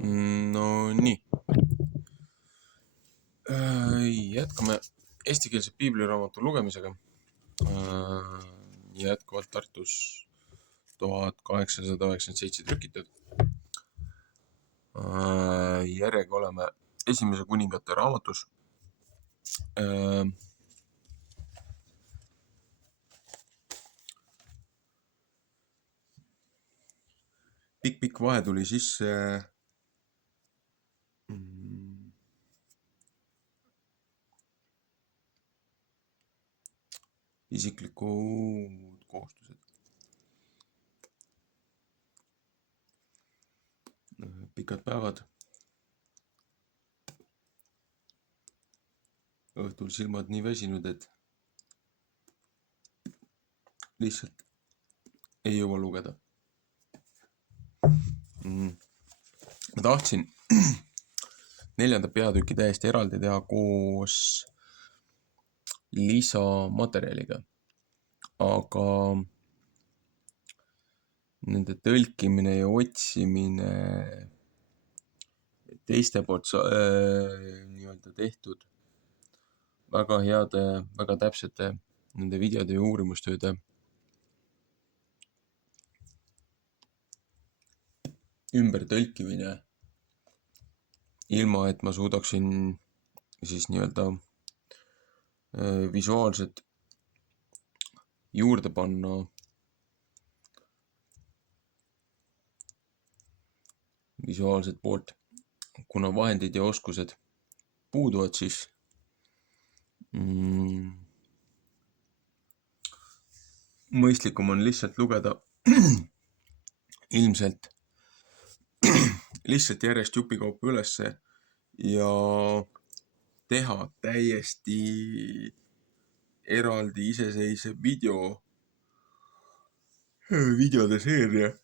No nii. Jätkame eestikeelse piibliraamatu lugemisega. Jätkuvalt Tartus 1897 trükitud. Järjega oleme Esimese kuningate raamatus. Pikk vahe tuli sisse isiklikud kohustused. Pikad päevad. Õhtul silmad nii väsinud, et lihtsalt ei jõua lugeda. Ma tahtsin 4. peatüki täiesti eraldi teha koos lisamaterjaliga, aga nende tõlkimine ja otsimine teiste poolt nii-öelda tehtud väga heade, väga täpsete nende videode ja uurimustööde ümber tõlkimine, ilma et ma suudaksin siis nii-öelda visuaalselt juurde panna visuaalset poolt, kuna vahendid ja oskused puuduvad, siis mõistlikum on lihtsalt lugeda ilmselt lihtsalt järjest jupikaupa ülesse ja teha täiesti eraldi iseseisev videode seeria,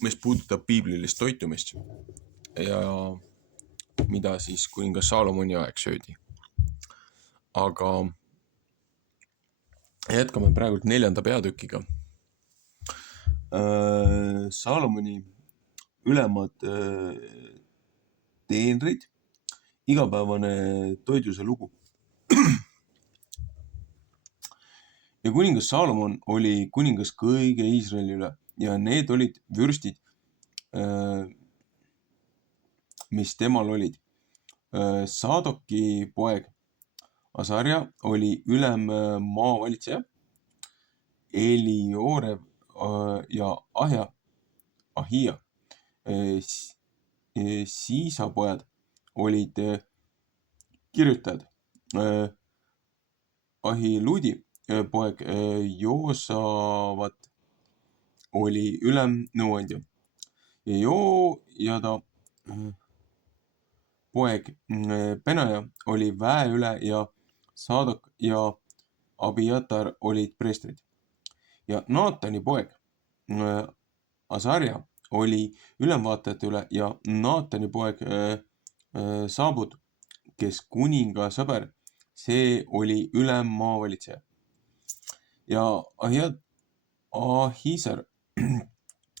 mis puudutab piiblilist toitumist ja mida siis kuningas Saalomoni aeg söödi. Aga jätkame praegu 4. peatükiga. Saalomoni ülemad teenrid, igapäevane toiduse lugu. Ja kuningas Saalomon oli kuningas kõige Iisraeli üle ja need olid vürstid, mis temal olid. Saadoki poeg Asarja oli ülem maavalitseja, Eliorev ja Ahia siisapojad olid kirjutajad. Ahiludi poeg Joosavat oli ülem nõuandja ja Joojada poeg Benaja oli väeüle ja Saadok ja Abiatar olid preestrid. Ja Naatani poeg Asarja oli ülemvaatajate üle ja Naatani poeg Saabud, kes kuninga sõber, see oli ülem maavalitseja. Ja Ahisar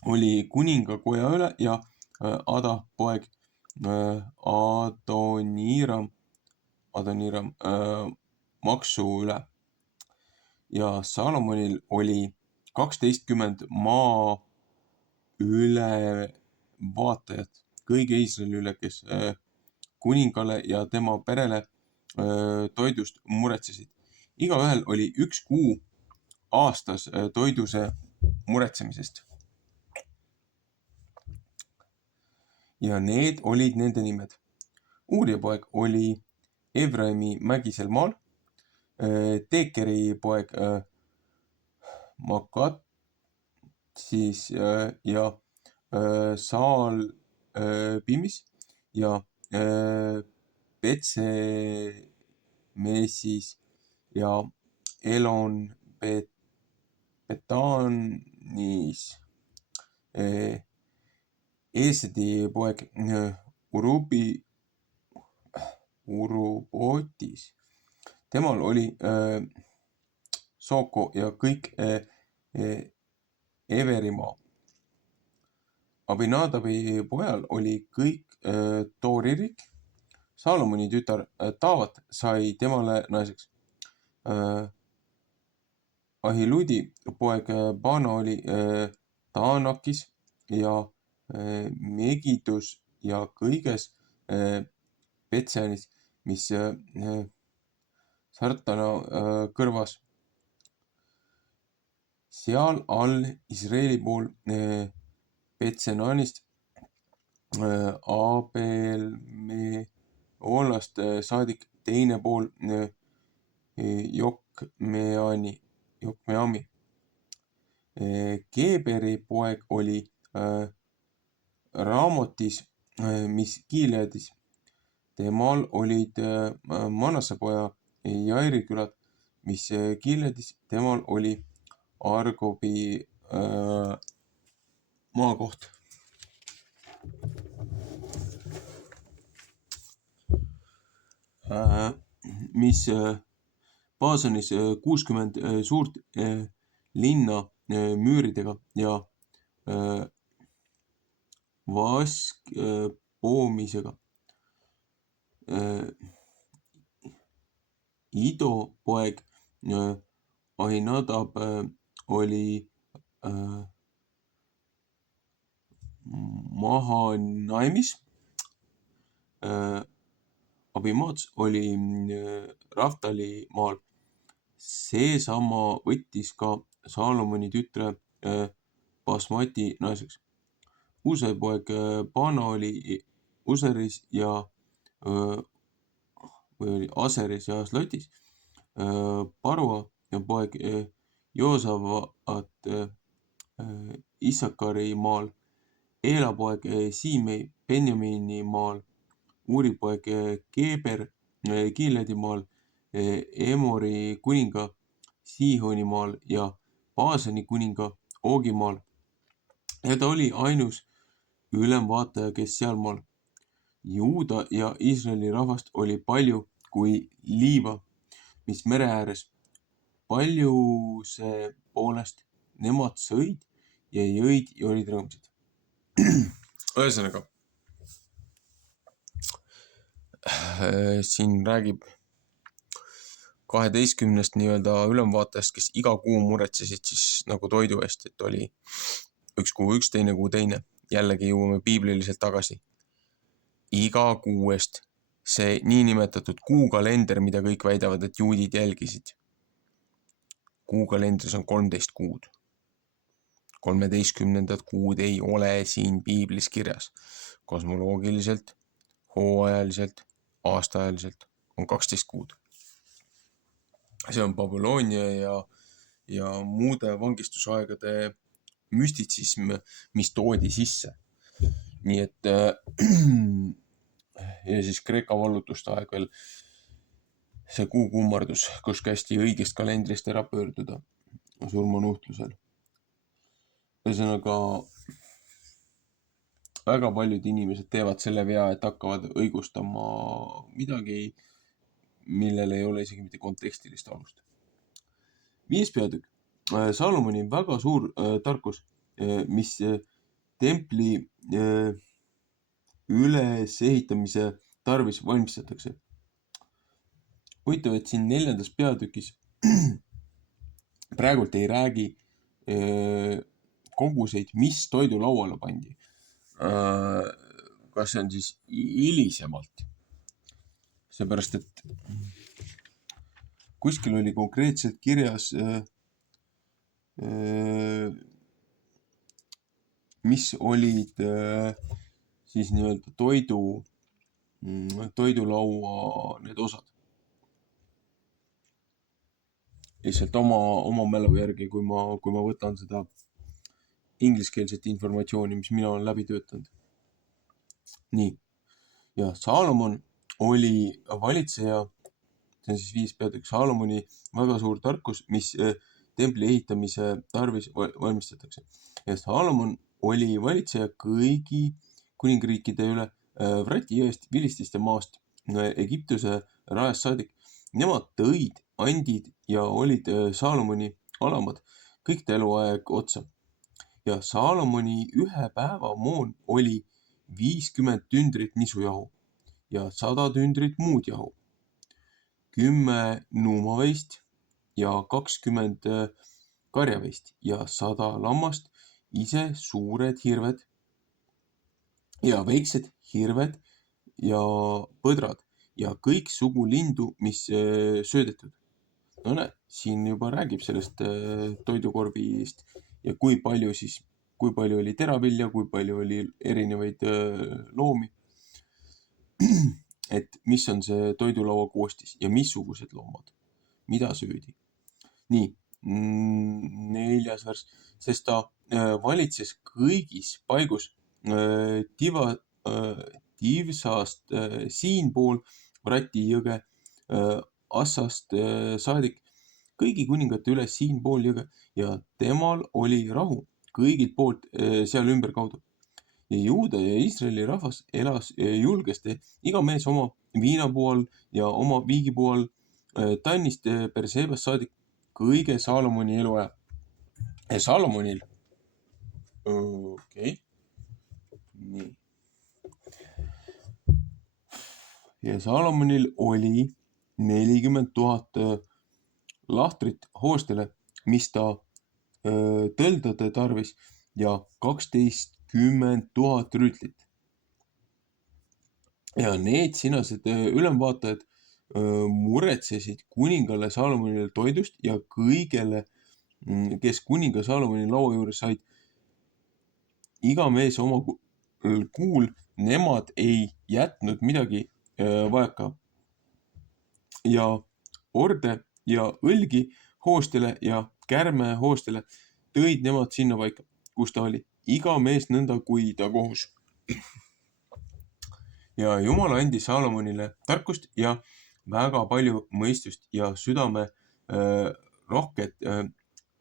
oli kuninga koja üle ja Ada poeg Adoniram maksu üle. Ja Saalomonil oli 12 maa ülevaatajat kõige Iisraeli üle, kes kuningale ja tema perele toidust muretsesid. Igaühel oli 1 kuu aastas toiduse muretsemisest. Ja need olid nende nimed. Uuria poeg oli Efraimi mägisel maal, Teekeri poeg Makat siis ja Saalbimis ja Petsemesis ja Elon Betanis, Eesedi poeg Urubotis. Temal oli Sooko ja kõik Everimaa. Abinadabi pojal oli kõik tooririk. Saalomoni tütar Taavat sai temale naiseks. Ahiludi poeg Baana oli Taanakis ja Megidus ja kõiges Betseanis, mis Sartana kõrvas. Seal all Israeli pool Betsenanist Abelmeolast saadik, teine pool Jokmeami. Geberi poeg oli Raamotis, mis Gileadis. Temal olid Manasse poja Jairi külad, mis Gileadis. Temal oli Argobi maakoht. Mis Baasanis 60 suurt linna müüridega ja vaskpoomisega. Ido poeg Ahinadab oli Mahanaimis. Abimaats oli Raftali maal. Seesama võttis ka Saalomoni tütre Basmati naiseks. Use poeg Baana oli Useris ja Aseris ja Slotis. Parua poeg Joosavat Issakari maal. Eela poeg Siimei Benjamini maal. Uuri poeg Geber Gileadi maal. Emori kuninga Siihoni maal ja Baasani kuninga Oogi maal. Ja ta oli ainus ülemvaataja, kes sealmaal. Juuda ja Iisraeli rahvast oli palju kui liiva, mis mere ääres. Paljuse poolest nemad sõid ja jõid ja olid rõõmsad. Ühesõnaga, siin räägib 12 nii-öelda ülemvaatajast, kes iga kuu muretsesid siis nagu toidu eest, et oli üks kuu üks, teine kuu teine. Jällegi jõuame piibliliselt tagasi. Iga kuu eest see niinimetatud kuukalender, mida kõik väidavad, et juudid jälgisid. Kuukalendris on 13 kuud. 13. kuud ei ole siin piiblis kirjas. Kosmoloogiliselt, hooajaliselt, aastaajaliselt on 12 kuud. See on Babyloonia ja muude vangistusaegade müstitsism, mis toodi sisse. Nii et ja siis Kreeka vallutuste aeg veel see kuukummardus, kus kästi õigest kalendrist ära pöörduda surmanuhtlusel. Ühesõnaga, väga paljud inimesed teevad selle vea, et hakkavad õigustama midagi, millel ei ole isegi mitte kontekstilist alust. 5. peatükk. Saalomoni väga suur tarkus, mis templi ülesehitamise tarvis valmistatakse. Huvitav, et siin 4. peatükis praegult ei räägi koguseid, mis toidulauale pandi. Kas see on siis hilisemalt? Seepärast, et kuskil oli konkreetselt kirjas, mis olid siis nii-öelda toidulaua need osad. Lihtsalt oma mälu järgi, kui ma võtan seda ingliskeelset informatsiooni, mis mina olen läbi töötanud. Nii. Ja Saalomon oli valitseja, see on siis 5. peatükk, Saalomoni väga suur tarkus, mis templi ehitamise tarvis valmistatakse. Ja Saalomon oli valitseja kõigi kuningriikide üle, Vrati jõest, Vilististe maast, Egiptuse rajast saadik. Nemad tõid, andid ja olid Saalomoni alamad kõik ta eluaeg otsa. ja Saalomoni ühe päeva moon oli 50 tündrit nisujahu ja 100 tündrit muud jahu, 10 nuumaveist ja 20 karjaveist ja 100 lammast, ise suured hirved ja väiksed hirved ja põdrad ja kõiksugu lindu, mis söödetud. No näed, siin juba räägib sellest toidukorvist ja kui palju oli teravilja, kui palju oli erinevaid loomi, et mis on see toidulaua koostis ja missugused loomad, mida söödi. Nii, 4. vers, sest ta valitses kõigis paigus Tivsast siinpool Vrati jõge, Assast saadik, kõigi kuningate üle siinpool jõge ja temal oli rahu kõigilt poolt seal ümberkaudu. Ja Juuda ja Iisraeli rahvas elas julgesti, iga mees oma viinapuu all ja oma viigipuu all Tannist Bersebast saadik kõige Saalomoni eluaja. Saalomonil, okei, nii. Ja Saalomonil oli 40 000 lahtrit hoostele, mis ta tõldade tarvis ja 12 000 rüütlit. Ja need sinased ülemvaatajad muretsesid kuningale Saalomonile toidust ja kõigele, kes kuninga Saalomoni laua juures said, iga mees oma kuul, nemad ei jätnud midagi vajaka. Ja orde ja õlgi hoostele ja kärme hoostele tõid nemad sinna paika, kus ta oli, iga mees nõnda, kui ta kohus. Ja Jumal andis Saalomonile tarkust ja väga palju mõistust ja südame rohket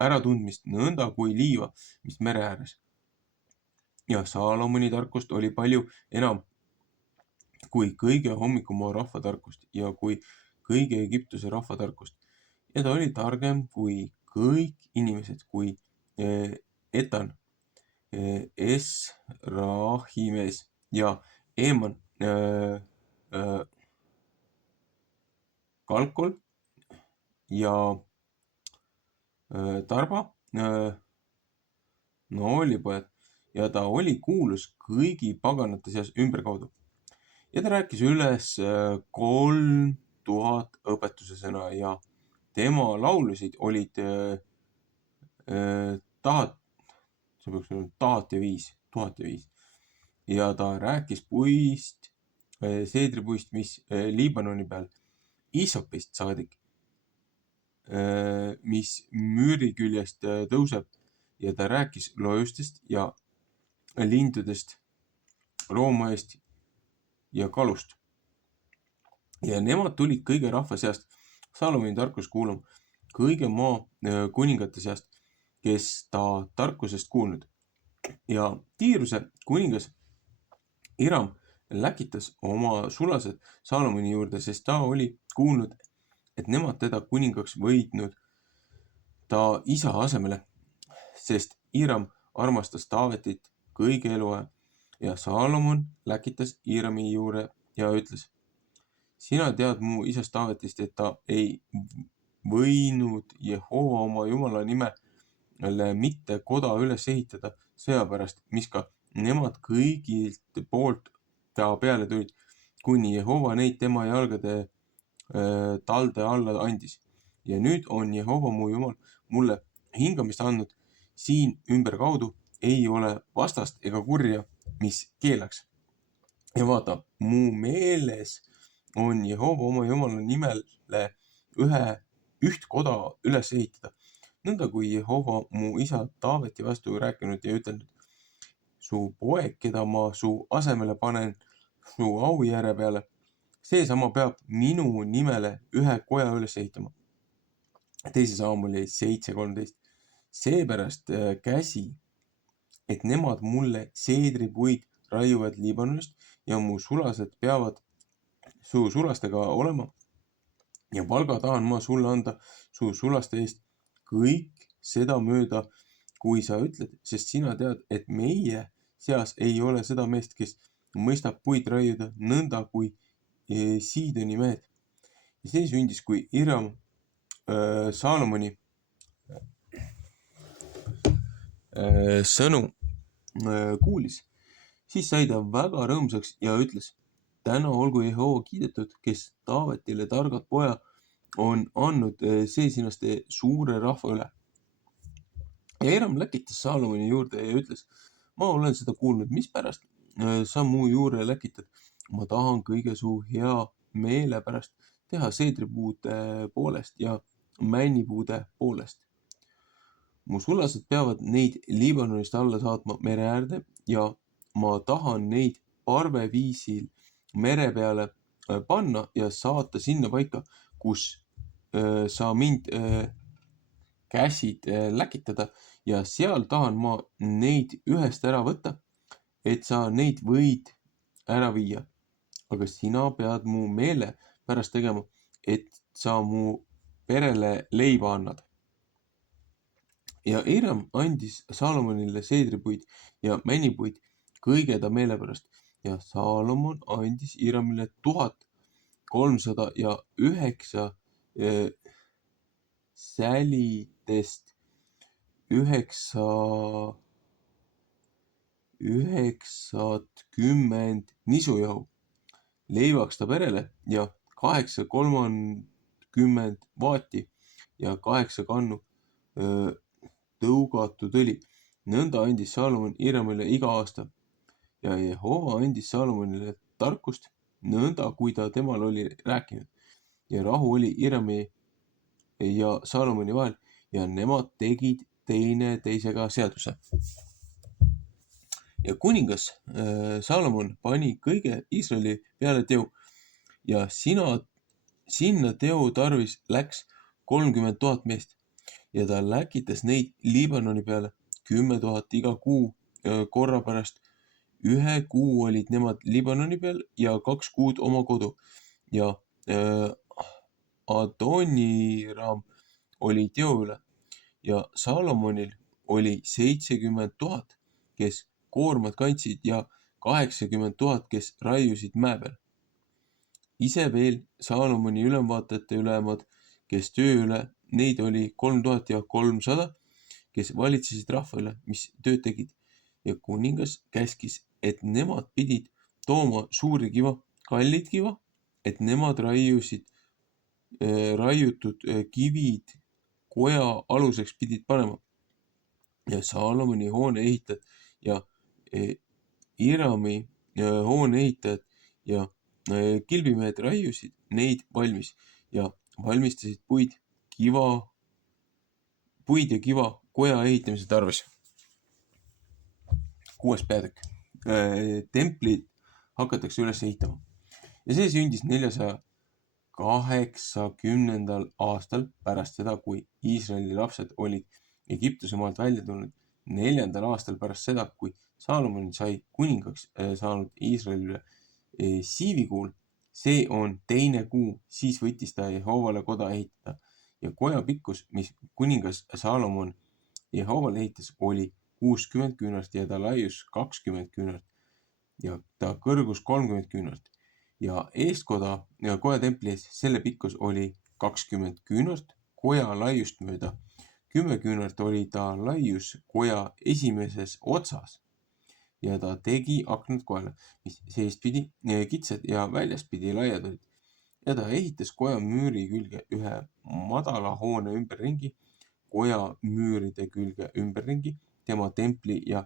äratundmist, nõnda kui liiva, mis mere ääres. Ja Saalomoni tarkust oli palju enam kui kõige hommikumaa rahva tarkust ja kui kõige Egiptuse rahva tarkust. Ja ta oli targem kui kõik inimesed, kui Etan, Esrahimees ja Eeman, Kalkol ja Tarba, noolipojad, ja ta oli kuulus kõigi paganate seas ümberkaudu. Ja ta rääkis üles 3000 õpetuse sõna ja tema laulusid olid tuhat ja viis. Ja ta rääkis puist, seedripuist, mis Liibanoni peal, Iisopist saadik, mis müüri küljest tõuseb, ja ta rääkis loojustest ja lindudest, roomaest ja kalust. Ja nemad tulid kõige rahva seast Saalomoni tarkust kuulama, kõige maa kuningate seast, kes ta tarkusest kuulnud. Ja Tiiruse kuningas Hiram läkitas oma sulased Saalomoni juurde, sest ta oli kuulnud, et nemad teda kuningaks võitnud ta isa asemele, sest Hiram armastas Taavetit kõige eluaja. Ja Saalomon läkitas Hirami juurde ja ütles, sina tead mu isast Taavetist, et ta ei võinud Jehova oma Jumala nimele mitte koda üles ehitada sõja pärast, mis ka nemad kõigilt poolt ta peale tulid, kuni Jehova neid tema jalgade talde alla andis. Ja nüüd on Jehova mu Jumal mulle hingamist andnud, siin ümberkaudu ei ole vastast ega kurja, mis keelaks. Ja vaata, mu meeles on Jehova oma Jumala nimele üht koda üles ehitada. Nõnda kui Jehova mu isa Taaveti vastu rääkinud ja ütelnud, su poeg, keda ma su asemele panen su aujääre peale, seesama peab minu nimele ühe koja üles ehitama. 2 Saamuli 7:13. Seepärast käsi, et nemad mulle seedripuid raiuvad Liibanonist ja mu sulased peavad su sulastega olema. Ja palga tahan ma sulle anda su sulaste eest kõik seda mööda, kui sa ütled, sest sina tead, et meie seas ei ole seda meest, kes mõistab puid raiuda nõnda kui Siidoni mehed. ja see sündis, kui Hiram Saalomoni sõnu kuulis, siis sai ta väga rõõmsaks ja ütles, täna olgu Jehova kiidetud, kes Taavetile targad poja on andnud seesinaste suure rahva üle. ja Hiram läkitas Saalomoni juurde ja ütles, ma olen seda kuulnud, mispärast sa mu juurde läkitad? ma tahan kõige su hea meele pärast teha seedripuude poolest ja männipuude poolest. mu sulased peavad neid Liibanonist alla saatma mere äärde ja ma tahan neid parveviisil mere peale panna ja saata sinna paika, kus sa mind käsid läkitada ja seal tahan ma neid ühest ära võtta, et sa neid võid ära viia. aga sina pead mu meele pärast tegema, et sa mu perele leiba annad. ja Hiram andis Saalomonile seedripuid ja männipuid kõige ta meele pärast ja Saalomon andis Hiramile 1309 sälidest 90 nisujahu leivaks ta perele ja 830 vaati ja 8 kannu tõugatud õli. nõnda andis Saalomon Hiramile iga aasta ja Jehova andis Saalomonile tarkust, nõnda kui ta temal oli rääkinud. ja rahu oli Hirami ja Saalomoni vahel ja nemad tegid teineteisega seaduse. ja kuningas Saalomon pani kõige Iisraeli peale teu ja sinna teo tarvis läks 30 000 meest ja ta läkitas neid Liibanoni peale 10 000 iga kuu korra pärast. 1 kuu olid nemad Liibanoni peal ja 2 kuud oma kodu ja Adoniram oli teo üle ja Saalomonil oli 70 000, kes koormat kandsid ja 80 000, kes raiusid mäe peal. ise veel Saalomoni ülemvaatajate ülemad, kes töö üle, neid oli 3300, kes valitsesid rahva üle, mis tööd tegid. ja kuningas käskis, et nemad pidid tooma suuri kiva, kallid kiva, et nemad raiutud kivid koja aluseks pidid panema. ja Saalomoni hoone ehitajad ja Hirami hoone ehitajad ja kilbimehed raiusid neid valmis ja valmistasid puid ja kiva koja ehitamise tarvis. 6. peatükk. Templid hakatakse üles ehitama. ja see sündis 480. aastal pärast seda, kui Iisraeli lapsed olid Egiptuse maalt välja tulnud. 4. aastal pärast seda, kui Saalomon sai kuningaks saanud Iisraelile siivikuul, see on 2. kuu, siis võttis ta Jehovale koda ehitada ja koja pikkus, mis kuningas Saalomon Jehovale ehitas, oli 60 küünart ja ta laius 20 küünart ja ta kõrgus 30 küünart ja eestkoda ja koja templi ees, selle pikkus oli 20 küünart koja laiust mööda. 10 küünart oli ta laius koja esimeses otsas ja ta tegi aknad kojale, mis seestpidi kitsad ja väljaspidi laiad olid. ja ta ehitas koja müüri külge ühe madala hoone ümberringi, koja müüride külge ümberringi, tema templi ja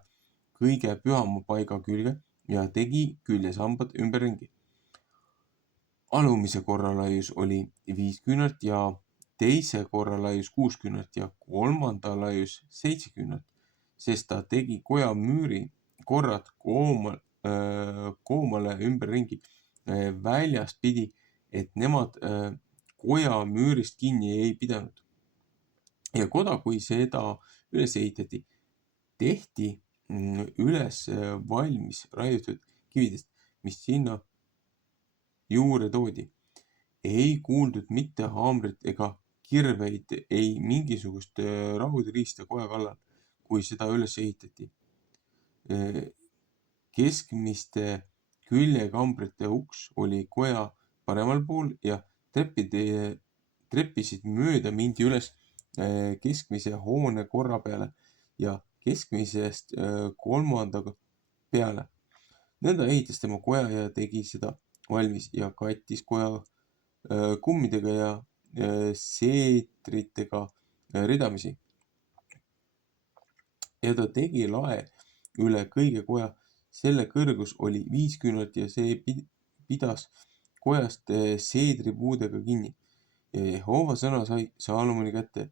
kõige pühama paiga külge ja tegi küljesambad ümberringi. alumise korra laius oli 5 küünart ja teise korra laius 6 küünart ja kolmanda laius 7 küünart, sest ta tegi koja müüri korrad koomale ümberringi väljaspidi, et nemad koja müürist kinni ei pidanud. ja koda, kui seda üles ehitati, tehti üles valmis raiutud kividest, mis sinna juurde toodi. ei kuuldud mitte haamrit ega kirveid, ei mingisugust raudriista koja kallal, kui seda üles ehitati. Keskmiste küljekambrite uks oli koja paremal pool ja treppisid mööda mindi üles keskmise hoone korra peale ja keskmisest kolmanda peale. Nõnda ehitas tema koja ja tegi seda valmis ja kattis koja kummidega ja seetritega ridamisi. Ja ta tegi lae üle kõige koja. Selle kõrgus oli 5 küünalt ja see pidas kojast seedripuudega kinni. Ja Jehova sõna sai Saalomoni kätte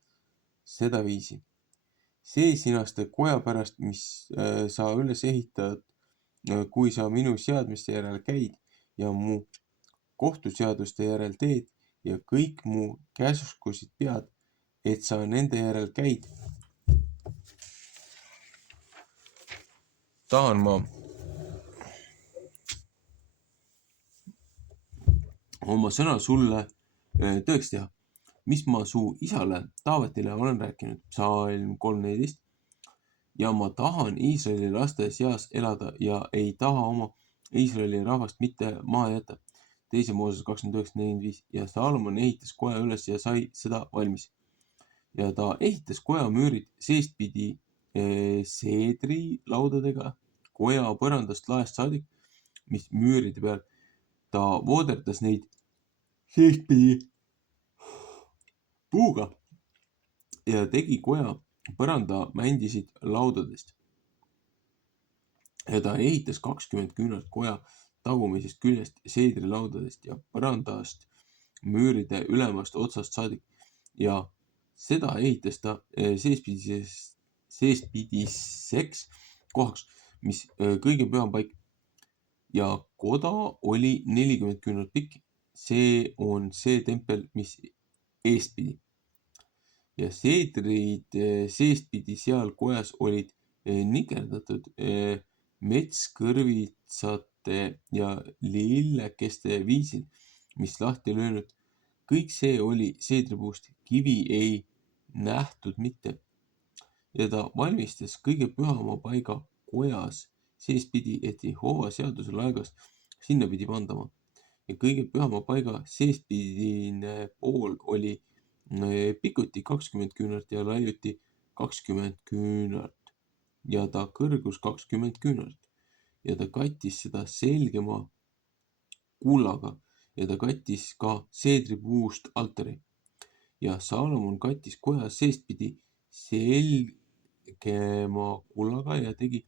sedaviisi. See sinaste koja pärast, mis sa üles ehitad, kui sa minu seadmiste järel käid ja mu kohtuseaduste järel teed ja kõik mu käskusid pead, et sa nende järel käid. Tahan ma oma sõna sulle tõeks teha, mis ma su isale Taavetile olen rääkinud. Psalm 3:14. Ja ma tahan Iisraeli laste seas elada ja ei taha oma Iisraeli rahvast mitte maha jätta. 2 Mooses 29:45. Ja Saalomon ehitas koja üles ja sai seda valmis. Ja ta ehitas koja müürid seestpidi seedrilaudadega koja põrandast laest saadik, mis müüride peal. Ta vooderdas neid seestpidi puuga ja tegi koja põranda mändisid laudadest. Ja ta ehitas 20 küünalt koja tagumisest küljest seedrilaudadest ja põrandast müüride ülemast otsast saadik. Ja seda ehitas ta seestpidiseks kohaks, mis kõige püham paik. Ja koda oli 40 küünalt pikk. See on see tempel, mis eestpidi. Ja seedrid seestpidi seal kojas olid nikerdatud metskõrvitsate ja lillekeste viisil, mis lahti löönud. Kõik see oli seedripuust, kivi ei nähtud mitte. Ja ta valmistas kõige pühama paiga kojas seestpidi, et Jehova seaduse laegast sinna pidi pandama. Ja kõige pühama paiga seestpidine pool oli pikuti 20 küünalt ja laiuti 20 küünalt ja ta kõrgus 20 küünalt. Ja ta kattis seda selgema kullaga ja ta kattis ka seedripuust altari. Ja Saalomon kattis koja seestpidi selgema kullaga ja tegi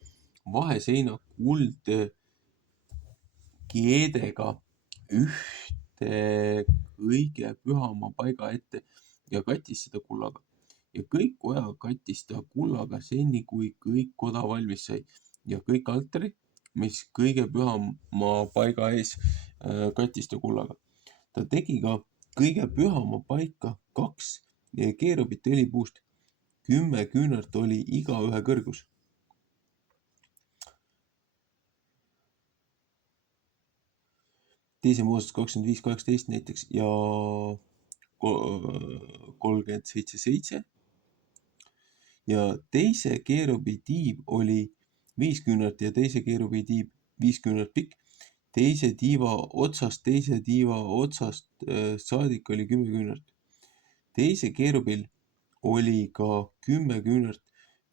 vaheseina kuldkeedega ühte kõige pühama paiga ette ja kattis seda kullaga. Ja kõik koja kattis ta kullaga seni, kui kõik koda valmis sai. Ja kõik altari, mis kõige pühama paiga ees, kattis ta kullaga. Ta tegi ka kõige pühama paika 2 keerubit õlipuust. 10 küünalt oli igaühe kõrgus. Teise Mooses 25:18 näiteks ja 37:7. Ja teise keerubi tiib oli 5 küünalt ja teise keerubi tiib 5 küünalt pikk. Teise tiiva otsast saadik oli 10 küünalt. Teise keerubil oli ka 10 küünalt,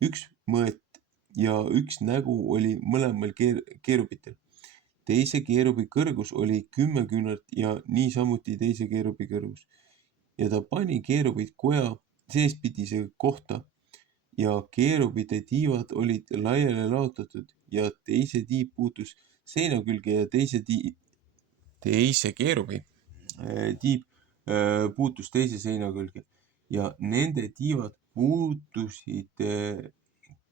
1 mõõt ja 1 nägu oli mõlemal keerubitel. Teise keerubi kõrgus oli 10 küünalt ja niisamuti teise keerubi kõrgus. Ja ta pani keerubid koja seespidise kohta ja keerubide tiivad olid laiali laotatud ja teise tiib puutus seina külge ja teise keerubi tiib puutus teise seina külge ja nende tiivad puutusid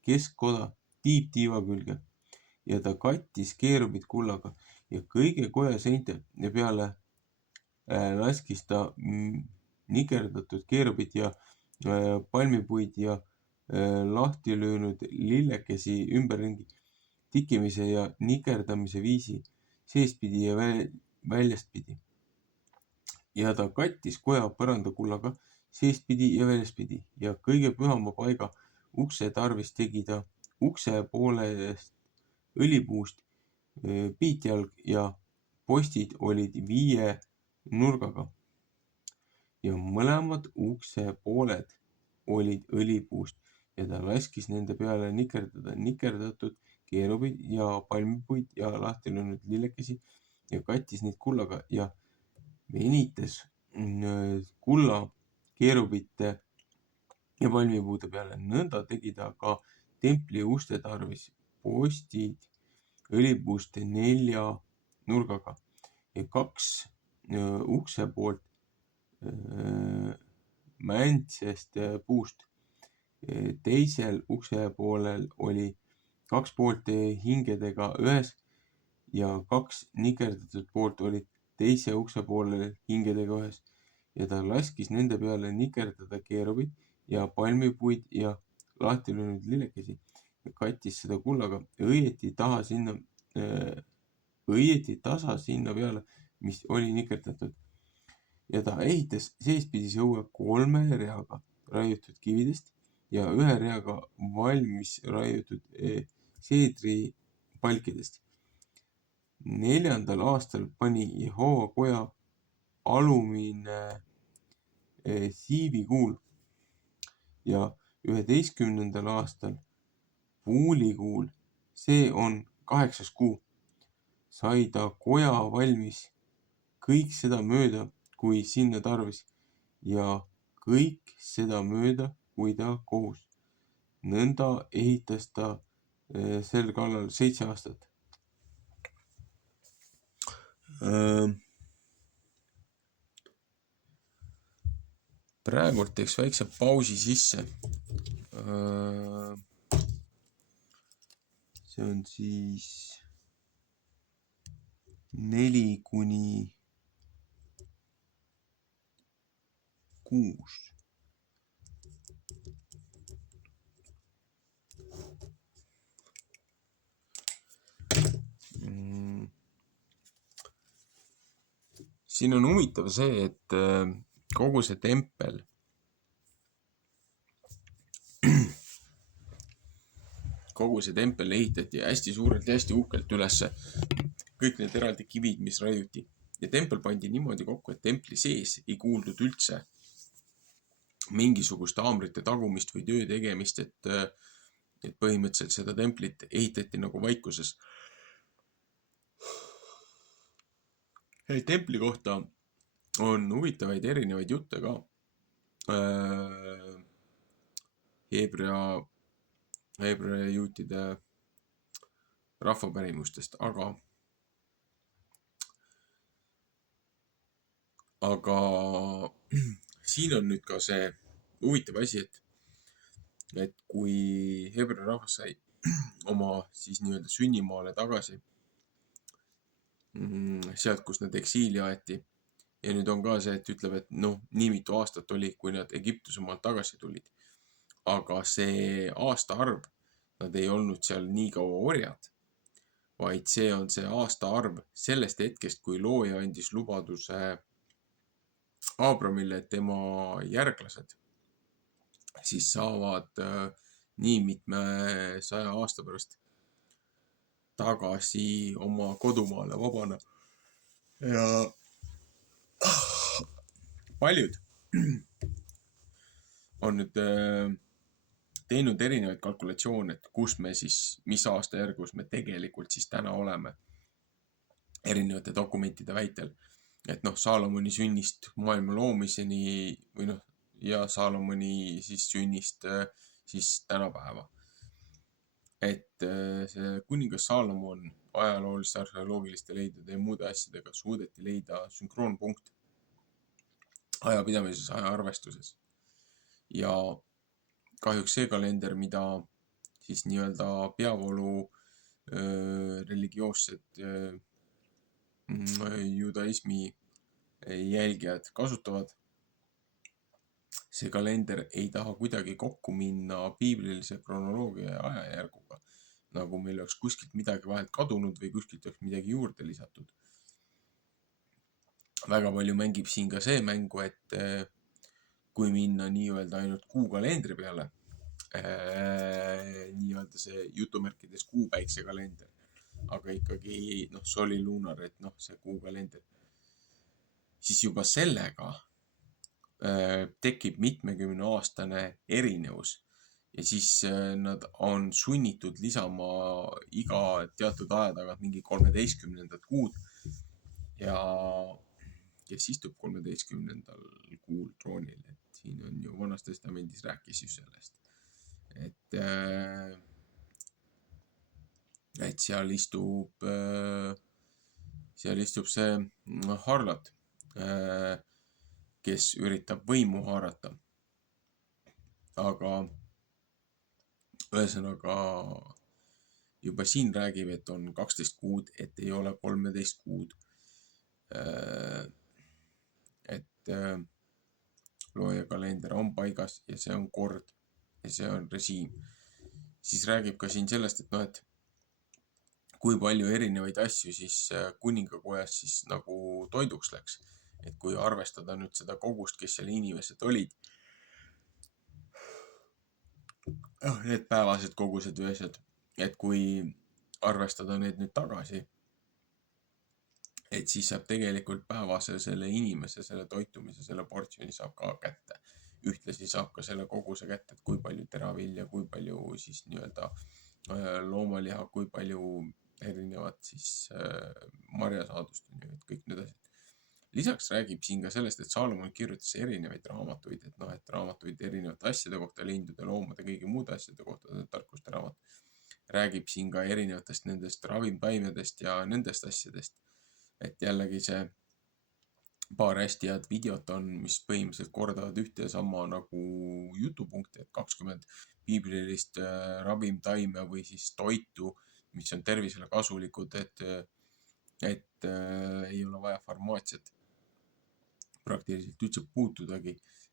keskkoda tiibtiiva külge. Ja ta kattis keerubid kullaga ja kõige koja seinte peale laskis ta nikerdatud keerubid ja palmipuid ja lahti löönud lillekesi ümberringi tikkimise ja nikerdamise viisi seestpidi ja väljastpidi. Ja ta kattis koja põranda kullaga seestpidi ja väljaspidi ja kõige pühama paiga ukse tarvis tegi ta ukse poolest õlipuust piitjalg ja postid olid 5 nurgaga ja mõlemad ukse pooled olid õlipuust ja ta laskis nende peale nikerdada nikerdatud keerubid ja palmipuid ja lahti löönud lillekesi ja kattis neid kullaga ja venitas kulla keerubite ja palmipuude peale. Nõnda tegi ta ka templi uste tarvis postid õlipuust 4 nurgaga ja 2 ukse poolt mäntsest puust. Teisel ukse poolel oli 2 poolt hingedega ühes ja 2 nikerdatud poolt olid teise ukse poolel hingedega ühes ja ta laskis nende peale nikerdada keerubid ja palmipuid ja lahti löönud lillekesi ja kattis seda kullaga õieti tasa sinna peale, mis oli nikerdatud. Ja ta ehitas seespidise õue 3 reaga raiutud kividest ja 1 reaga valmis raiutud seedripalkidest. 4. aastal pani Jehova koja alumine siivikuul ja 11. aastal puulikuul, see on 8. kuu, sai ta koja valmis kõik seda mööda, kui sinna tarvis ja kõik seda mööda, kui ta kohus. Nõnda ehitas ta sel kallal 7 aastat. Praegu teeks väikse pausi sisse. See on siis 4 kuni 6. Siin on huvitav see, et kogu see tempel ehitati hästi suurelt ja hästi uhkelt ülesse. Kõik need eraldi kivid, mis raiuti. Ja tempel pandi niimoodi kokku, et templi sees ei kuuldud üldse mingisugust haamrite tagumist või töö tegemist, et põhimõtteliselt seda templit ehitati nagu vaikuses. Templi kohta on huvitavaid erinevaid jutte ka Heebrea juutide rahvapärimustest, aga siin on nüüd ka see huvitav asi, et kui Heebrea rahvas sai oma siis nii-öelda sünnimaale tagasi, sealt, kus nad eksiili aeti. Ja nüüd on ka see, et ütleb, et nii mitu aastat oli, kui nad Egiptuse maalt tagasi tulid. Aga see aastaarv, nad ei olnud seal nii kaua orjad, vaid see on see aastaarv sellest hetkest, kui looja andis lubaduse Abramile, et tema järglased siis saavad nii mitme 100 aasta pärast tagasi oma kodumaale vabana. Ja paljud on nüüd teinud erinevaid kalkulatsioone, et kus me siis, mis aastajärgus me tegelikult siis täna oleme erinevate dokumentide väitel. Et Saalomoni sünnist maailma loomiseni või ja Saalomoni siis sünnist siis tänapäeva. Et see kuningas Saalomon ajalooliste, arheoloogiliste leidide ja muude asjadega suudeti leida sünkroonpunkt ajapidamises, ajaarvestuses. Ja kahjuks see kalender, mida siis nii-öelda peavoolu religioossed judaismi jälgijad kasutavad, see kalender ei taha kuidagi kokku minna piiblilise kronoloogia ja ajajärguga, nagu meil oleks kuskilt midagi vahelt kadunud või kuskilt oleks midagi juurde lisatud. Väga palju mängib siin ka see mängu, et kui minna nii-öelda ainult kuukalendri peale, nii-öelda see jutumärkides kuupäiksekalender, aga ikkagi solilunar, et see kuukalender, siis juba sellega tekib mitmekümneaastane erinevus ja siis nad on sunnitud lisama iga teatud aja tagant mingi 13. kuud ja kes istub 13. kuul troonil, et siin on ju Vanas Testamendis rääkis just sellest, et seal istub see harlat, kes üritab võimu haarata. Aga ühesõnaga juba siin räägib, et on 12 kuud, et ei ole 13 kuud. Et loojakalender on paigas ja see on kord ja see on režiim. Siis räägib ka siin sellest, et kui palju erinevaid asju siis kuningakojas siis nagu toiduks läks. Et kui arvestada nüüd seda kogust, kes seal inimesed olid, need päevased kogused või asjad, et kui arvestada need nüüd tagasi, et siis saab tegelikult päevase selle inimese, selle toitumise, selle portsjoni saab ka kätte. Ühtlasi saab ka selle koguse kätte, et kui palju teravilja, kui palju siis nii-öelda loomaliha, kui palju erinevat siis marjasaadust, et kõik need asjad. Lisaks räägib siin ka sellest, et Saalomon kirjutas erinevaid raamatuid, et raamatuid erinevate asjade kohta, lindude, loomade, kõigi muude asjade kohta, tarkuste raamat. Räägib siin ka erinevatest nendest ravimtaimedest ja nendest asjadest. Et jällegi see paar hästi head videot on, mis põhimõtteliselt kordavad ühte ja sama nagu jutupunkti, et 20 piiblilist ravimtaime või siis toitu, mis on tervisele kasulikud, et ei ole vaja farmaatsiat praktiliselt üldse puutudagi,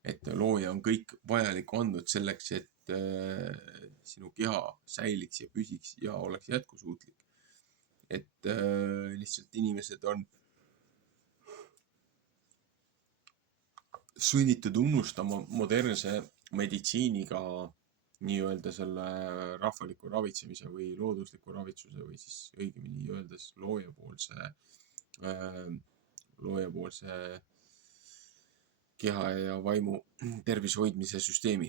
et looja on kõik vajalik andnud selleks, et sinu keha säiliks ja püsiks ja oleks jätkusuutlik. Et lihtsalt inimesed on sunnitud unustama modernse meditsiiniga nii-öelda selle rahvaliku ravitsemise või loodusliku ravitsuse või siis õigemini öeldes loojapoolse keha ja vaimu tervise hoidmise süsteemi.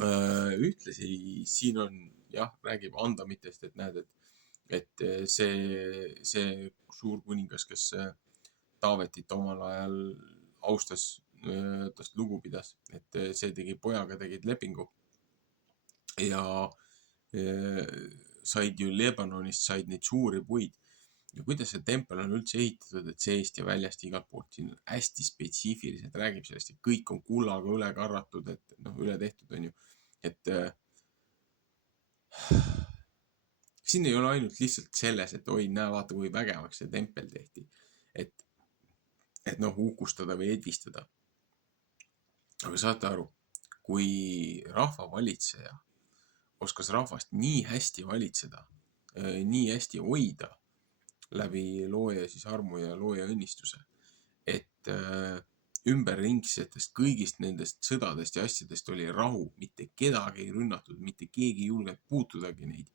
Ühtlasi siin on, räägib andamitest, et näed, et see suur kuningas, kes Taavetit omal ajal austas, tast lugu pidas, et see tegi pojaga, tegid lepingu ja said ju Lebanonist, said neid suuri puid ja kuidas see tempel on üldse ehitatud, et seest ja väljast igalt poolt, siin on hästi spetsiifiliselt räägib sellest, et kõik on kullaga üle karratud, et üle tehtud on ju, et siin ei ole ainult lihtsalt selles, et oi, näe, vaata, kui vägevaks see tempel tehti, et hukustada või edvistada. Aga saate aru, kui rahvavalitseja oskas rahvast nii hästi valitseda, nii hästi hoida läbi looja siis armu ja looja õnnistuse, et ümberringsetest kõigist nendest sõdadest ja asjadest oli rahu, mitte kedagi ei rünnatud, mitte keegi ei julgenud puutudagi neid.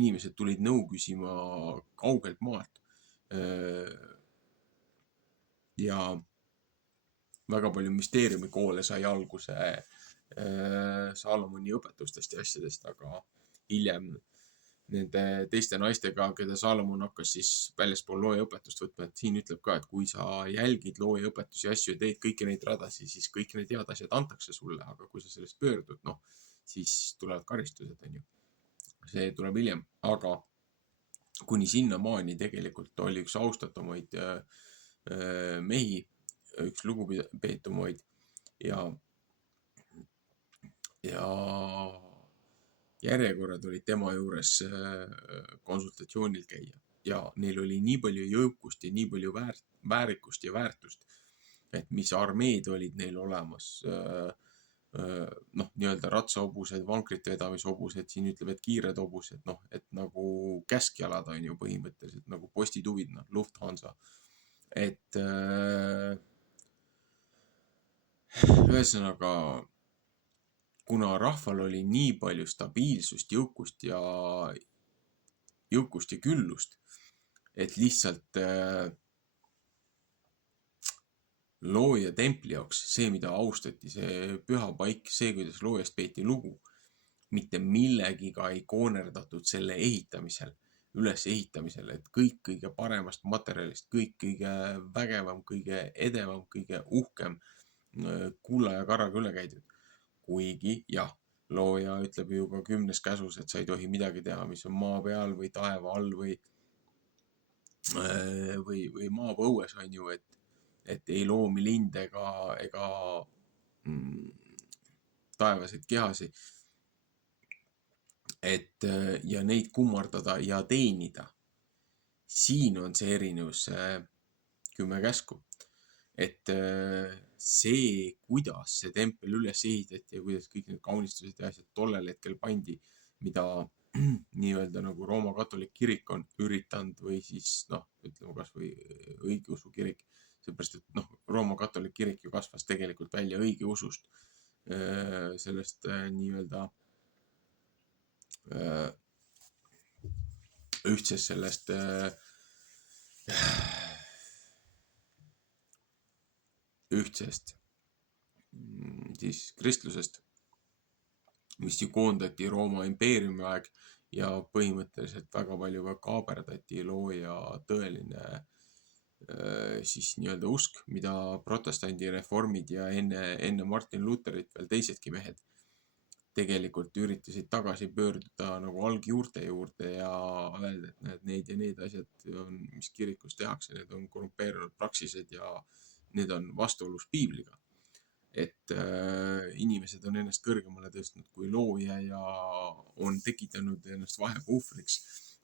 Inimesed tulid nõu küsima kaugelt maalt. Ja väga palju müsteeriumikoole sai alguse Saalomoni õpetustest ja asjadest, aga hiljem nende teiste naistega, keda Saalomon hakkas siis väljaspool looja õpetust võtma, et siin ütleb ka, et kui sa jälgid looja õpetusi ja asju ja teed kõiki neid radasi, siis kõik need head asjad antakse sulle, aga kui sa sellest pöördud, siis tulevad karistused, on ju. See tuleb hiljem, aga kuni sinnamaani tegelikult oli üks austatumaid mehi, üks lugupeetumaid ja järjekorrad olid tema juures konsultatsioonil käia ja neil oli nii palju jõukust ja nii palju väärikust ja väärtust, et mis armeed olid neil olemas, nii-öelda ratsahobused, vankrite vedamisobused, siin ütleb, et kiired hobused, et nagu käskjalad on ju põhimõtteliselt nagu postituvid, Lufthansa, et ühesõnaga kuna rahval oli nii palju stabiilsust, jõukust ja küllust, et lihtsalt looja templi jaoks see, mida austati, see püha paik, see, kuidas loojast peeti lugu, mitte millegiga ei koonerdatud selle ehitamisel, ülesehitamisel, et kõik kõige paremast materjalist, kõik kõige vägevam, kõige edevam, kõige uhkem kulla ja karraga üle käidud. Kuigi jah, looja ütleb ju ka 10. käsus, et sa ei tohi midagi teha, mis on maa peal või taeva all või maapõues, on ju, et ei loomi linde ega taevaseid kehasi, ja neid kummardada ja teenida. Siin on see erinevus 10 käsku, et see, kuidas see tempel üles ehitati ja kuidas kõik need kaunistused ja asjad tollel hetkel pandi, mida nii-öelda nagu Rooma katolik kirik on üritanud või siis ütleme kas või õigeusu kirik, seepärast et Rooma katolik kirik ju kasvas tegelikult välja õigeusust, sellest nii-öelda ühtsest sellest siis kristlusest, mis ju koondati Rooma impeeriumi aeg ja põhimõtteliselt väga palju ka kaaberdati looja tõeline siis nii-öelda usk, mida protestandi reformid ja enne Martin Lutherit veel teisedki mehed tegelikult üritasid tagasi pöörduda nagu algjuurte juurde ja öelda, et need ja need asjad, mis kirikus tehakse, need on korrumpeerunud praksised ja need on vastuolus piibliga. Et inimesed on ennast kõrgemale tõstnud kui looja ja on tekitanud ennast vahepuhvriks,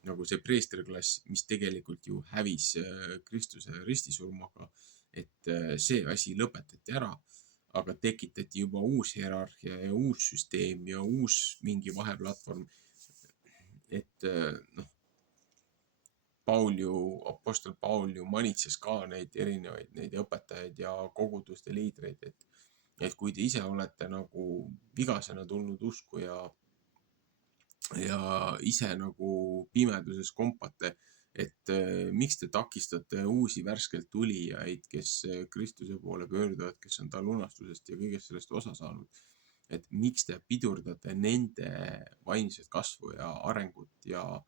nagu see preestriklass, mis tegelikult ju hävis Kristuse ristisurmaga, et see asi lõpetati ära, aga tekitati juba uus hierarhia ja uus süsteem ja uus mingi vaheplatvorm. Et apostel Paul ju manitses ka neid erinevaid neid õpetajaid ja koguduste liidreid, et kui te ise olete nagu vigasena tulnud usku ja ise nagu pimeduses kompate, et miks te takistate uusi värskelt tulijaid, kes Kristuse poole pöörduvad, kes on ta lunastusest ja kõigest sellest osa saanud. Et miks te pidurdate nende vaimset kasvu ja arengut ja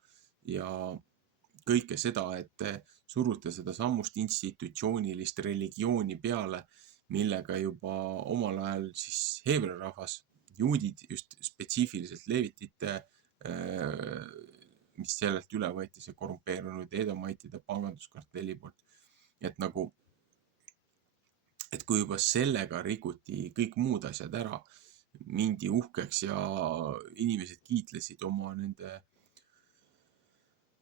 kõike seda, et surute seda sammust institutsioonilist religiooni peale, millega juba omal ajal siis heebrea rahvas, juudid just spetsiifiliselt leevitite, mis sellelt üle võeti, see korrumpeerunud edomaitide panganduskartelli poolt. Et kui juba sellega rikuti kõik muud asjad ära, mindi uhkeks ja inimesed kiitlesid oma nende,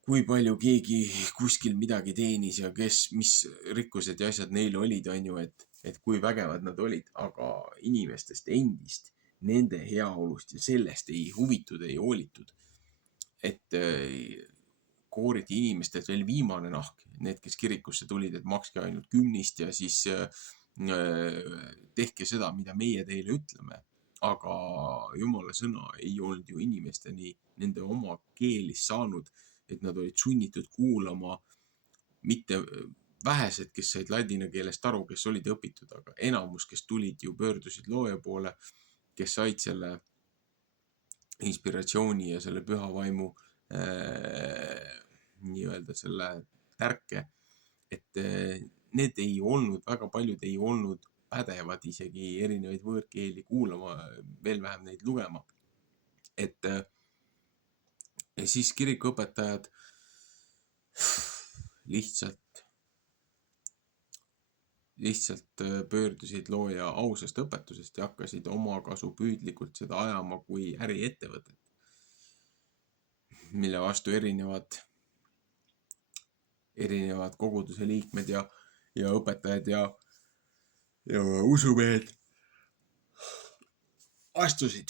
kui palju keegi kuskil midagi teenis ja mis rikkused ja asjad neil olid, on ju, et kui vägevad nad olid, aga inimestest endist, nende heaolust ja sellest ei huvitud, ei hoolitud. Et kooriti inimestelt veel viimane nahk, need, kes kirikusse tulid, et makske ainult kümnist ja siis tehke seda, mida meie teile ütleme. Aga Jumala sõna ei olnud ju inimesteni nende oma keelis saanud, et nad olid sunnitud kuulama, mitte vähesed, kes said ladina keelest aru, kes olid õpitud, aga enamus, kes tulid ju pöördusid looja poole, kes said selle inspiratsiooni ja selle püha vaimu nii-öelda selle tärke, et need ei olnud, väga paljud ei olnud pädevad isegi erinevaid võõrkeeli kuulama, veel vähem neid lugema. Et ja siis kirikuõpetajad lihtsalt pöördusid looja ausast õpetusest ja hakkasid omakasupüüdlikult seda ajama kui äriettevõtet, mille vastu erinevad koguduse liikmed ja õpetajad ja usumehed astusid.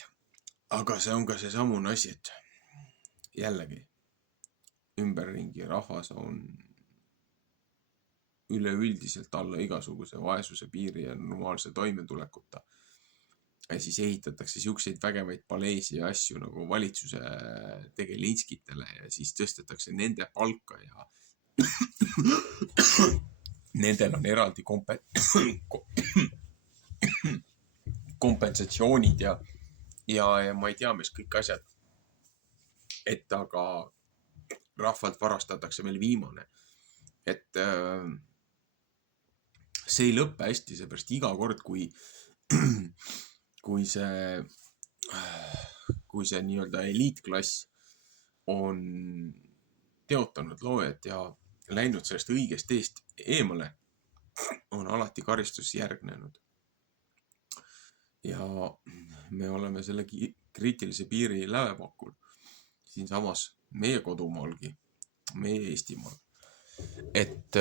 Aga see on ka see samune asi, et jällegi ümberringi rahvas on üleüldiselt alla igasuguse vaesuse piiri ja normaalse toimetulekuta. siis ehitatakse siukseid vägevaid paleesi ja asju nagu valitsuse tegelinskitele ja siis tõstetakse nende palka ja nendel on eraldi kompensatsioonid ja ma ei tea, mis kõik asjad. Et aga rahvalt varastatakse veel viimane. Et see ei lõppe hästi, seepärast iga kord, kui see nii-öelda eliitklass on teotanud loojad ja läinud sellest õigest teest eemale, on alati karistus järgnenud. Ja me oleme selle kriitilise piiri lävepakul siinsamas meie kodumaalgi, meie Eestimaal. Et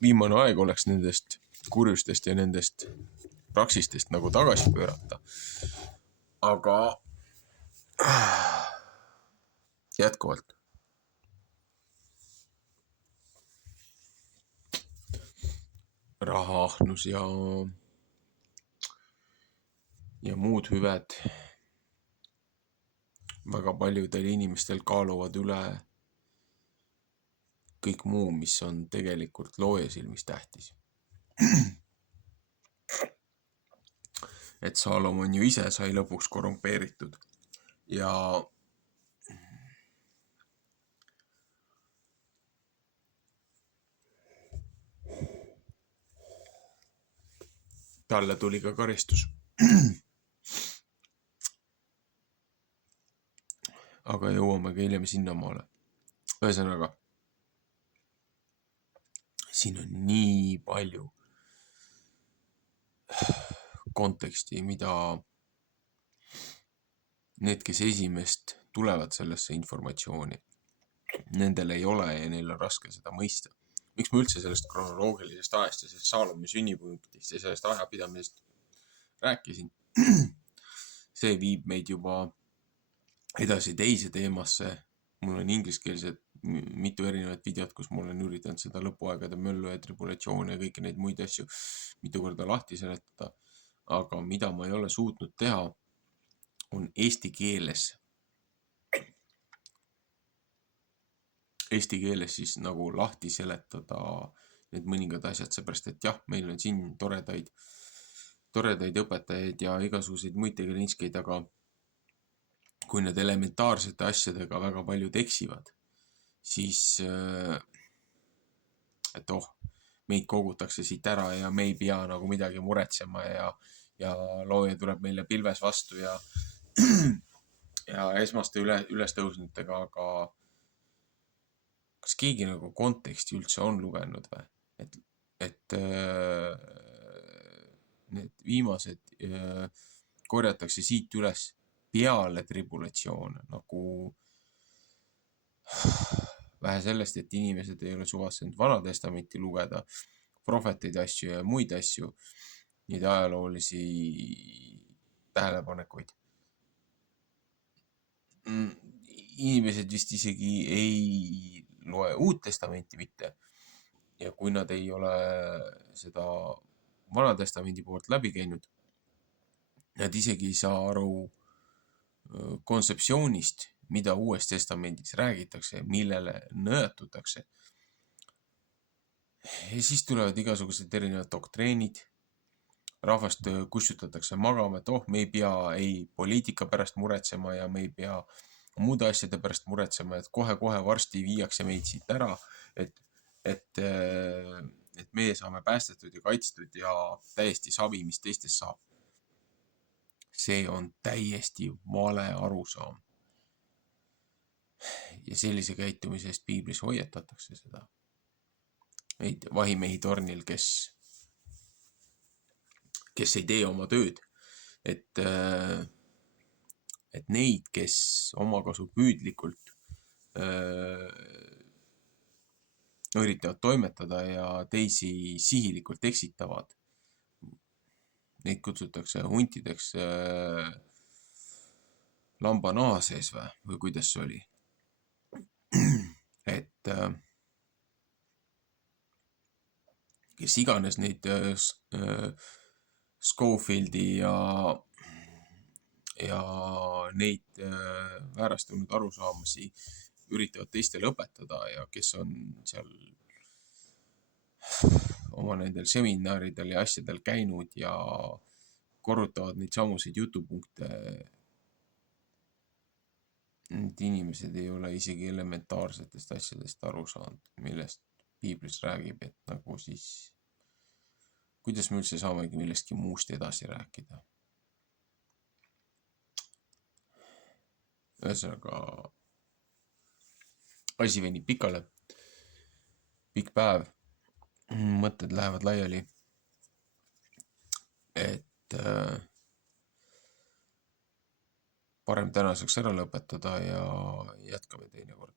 viimane aeg oleks nendest kurjustest ja nendest praksistest nagu tagasi pöörata. Aga jätkuvalt rahaahnus ja muud hüved väga paljudel inimestel kaaluvad üle kõik muu, mis on tegelikult looja silmis tähtis. Et Saalomon ju ise sai lõpuks korrumpeeritud ja talle tuli ka karistus. Aga jõuame ka hiljem sinnamaale. Ühesõnaga, siin on nii palju konteksti, mida need, kes esimest tulevad sellesse informatsiooni, nendel ei ole ja neil on raske seda mõista. Miks ma üldse sellest kronoloogilisest ajast ja sellest Saalomi sünnipunktist ja sellest ajapidamisest rääkisin? See viib meid juba edasi teise teemasse. Mul on ingliskeelsed mitu erinevat videot, kus ma olen üritanud seda lõpuaegade möllu ja tribulatsioone ja kõiki neid muid asju mitu korda lahti seletada. Aga mida ma ei ole suutnud teha, on eesti keeles siis nagu lahti seletada need mõningad asjad, seepärast et jah, meil on siin toredaid õpetajaid ja igasuguseid muid tegelinskeid, aga kui need elementaarsete asjadega väga paljud eksivad, siis et meid kogutakse siit ära ja me ei pea nagu midagi muretsema ja looja tuleb meile pilves vastu ja esmaste ülestõusnutega, aga kas keegi nagu konteksti üldse on lugenud või? Et need viimased korjatakse siit üles peale tribulatsioone, nagu vähe sellest, et inimesed ei ole suvatsenud Vana Testamenti lugeda, prohveteid asju ja muid asju, neid ajaloolisi tähelepanekuid. Inimesed vist isegi ei loe Uut Testamenti mitte. Ja kui nad ei ole seda Vana Testamendi poolt läbi käinud, nad isegi ei saa aru kontseptsioonist, mida Uues Testamendis räägitakse, millele nõjatutakse. Ja siis tulevad igasugused erinevad doktreenid, rahvast kustutatakse magama, et me ei pea ei poliitika pärast muretsema ja me ei pea muude asjade pärast muretsema, et kohe-kohe varsti viiakse meid siit ära, et meie saame päästetud ja kaitstud ja täiesti savi, mis teistest saab. See on täiesti vale arusaam. Ja sellise käitumise eest piiblis hoiatatakse seda. Neid vahimehi tornil, kes ei tee oma tööd. Et neid, kes omakasu püüdlikult üritavad toimetada ja teisi sihilikult eksitavad, neid kutsutakse huntideks lamba naha sees või kuidas see oli. Et kes iganes neid Schofieldi ja neid väärastunud arusaamasi üritavad teistele õpetada ja kes on seal oma nendel seminaridel ja asjadel käinud ja korrutavad neid samuseid jutupunkte. Need inimesed ei ole isegi elementaarsetest asjadest aru saanud, millest piiblis räägib, et nagu siis, kuidas me üldse saamegi millestki muust edasi rääkida. Ühesõnaga, asi venib pikale, pikk päev, mõtted lähevad laiali, et parem tänaseks ära lõpetada ja jätkame teinekord.